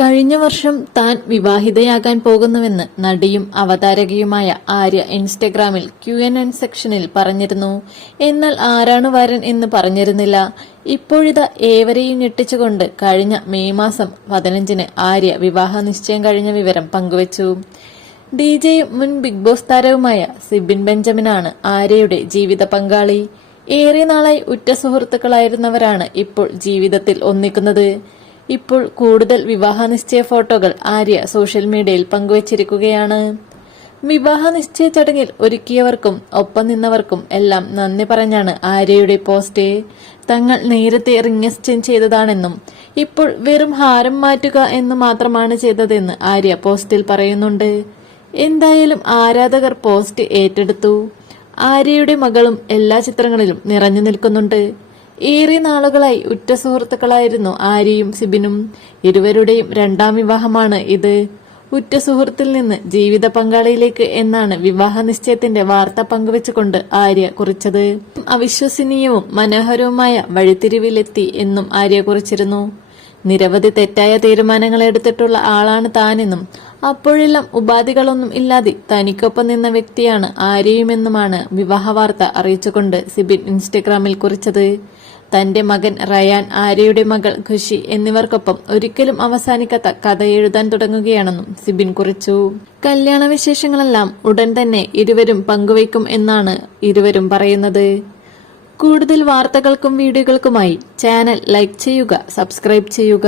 കഴിഞ്ഞ വർഷം താൻ വിവാഹിതയാകാൻ പോകുന്നുവെന്ന് നടിയും അവതാരകയുമായ ആര്യ ഇൻസ്റ്റഗ്രാമിൽ ക്യു എൻ എൻ സെക്ഷനിൽ പറഞ്ഞിരുന്നു. എന്നാൽ ആരാണ് വരൻ എന്ന് പറഞ്ഞിരുന്നില്ല. ഇപ്പോഴിതാ ഏവരെയും ഞെട്ടിച്ചുകൊണ്ട് കഴിഞ്ഞ മെയ് മാസം പതിനഞ്ചിന് ആര്യ വിവാഹ നിശ്ചയം കഴിഞ്ഞ വിവരം പങ്കുവച്ചു. ഡി ജെയും മുൻ ബിഗ് ബോസ് താരവുമായ സിബിൻ ബെഞ്ചമിനാണ് ആര്യയുടെ ജീവിത പങ്കാളി. ഏറെ നാളായി ഉറ്റ സുഹൃത്തുക്കളായിരുന്നവരാണ് ഇപ്പോൾ ജീവിതത്തിൽ ഒന്നിക്കുന്നത്. ഇപ്പോൾ കൂടുതൽ വിവാഹ നിശ്ചയ ഫോട്ടോകൾ ആര്യ സോഷ്യൽ മീഡിയയിൽ പങ്കുവച്ചിരിക്കുകയാണ്. വിവാഹ നിശ്ചയ ചടങ്ങിൽ ഒരുക്കിയവർക്കും ഒപ്പം നിന്നവർക്കും എല്ലാം നന്ദി പറഞ്ഞാണ് ആര്യയുടെ പോസ്റ്റ്. തങ്ങൾ നേരത്തെ റിംഗ് എക്സ്ചേഞ്ച് ചെയ്തതാണെന്നും ഇപ്പോൾ വെറും ഹാരം മാറ്റുക എന്ന് മാത്രമാണ് ചെയ്തതെന്ന് ആര്യ പോസ്റ്റിൽ പറയുന്നുണ്ട്. എന്തായാലും ആരാധകർ പോസ്റ്റ് ഏറ്റെടുത്തു. ആര്യയുടെ മകളും എല്ലാ ചിത്രങ്ങളിലും നിറഞ്ഞു നിൽക്കുന്നുണ്ട്. ഏറെ നാളുകളായി ഉറ്റ സുഹൃത്തുക്കളായിരുന്നു ആര്യയും സിബിനും. ഇരുവരുടെയും രണ്ടാം വിവാഹമാണ് ഇത്. ഉറ്റ സുഹൃത്തിൽ നിന്ന് ജീവിത പങ്കാളിയിലേക്ക് എന്നാണ് വിവാഹ നിശ്ചയത്തിന്റെ വാർത്ത പങ്കുവെച്ചുകൊണ്ട് ആര്യ കുറിച്ചത്. അവിശ്വസനീയവും മനോഹരവുമായ വഴിത്തിരിവിലെത്തി എന്നും ആര്യ കുറിച്ചിരുന്നു. നിരവധി തെറ്റായ തീരുമാനങ്ങൾ എടുത്തിട്ടുള്ള ആളാണ് താനെന്നും അപ്പോഴെല്ലാം ഉപാധികളൊന്നും ഇല്ലാതെ തനിക്കൊപ്പം നിന്ന വ്യക്തിയാണ് ആര്യയുമെന്നുമാണ് വിവാഹ വാർത്ത അറിയിച്ചുകൊണ്ട് സിബിൻ ഇൻസ്റ്റഗ്രാമിൽ കുറിച്ചത്. തന്റെ മകൻ റയാൻ ആര്യയുടെ മകൾ ഖുഷി എന്നിവർക്കൊപ്പം ഒരിക്കലും അവസാനിക്കാത്ത കഥ എഴുതാൻ തുടങ്ങുകയാണെന്നും സിബിൻ കുറിച്ചു. കല്യാണ വിശേഷങ്ങളെല്ലാം ഉടൻ തന്നെ ഇരുവരും പങ്കുവയ്ക്കും എന്നാണ് ഇരുവരും പറയുന്നത്. കൂടുതൽ വാർത്തകൾക്കും വീഡിയോകൾക്കുമായി ചാനൽ ലൈക്ക് ചെയ്യുക സബ്സ്ക്രൈബ് ചെയ്യുക.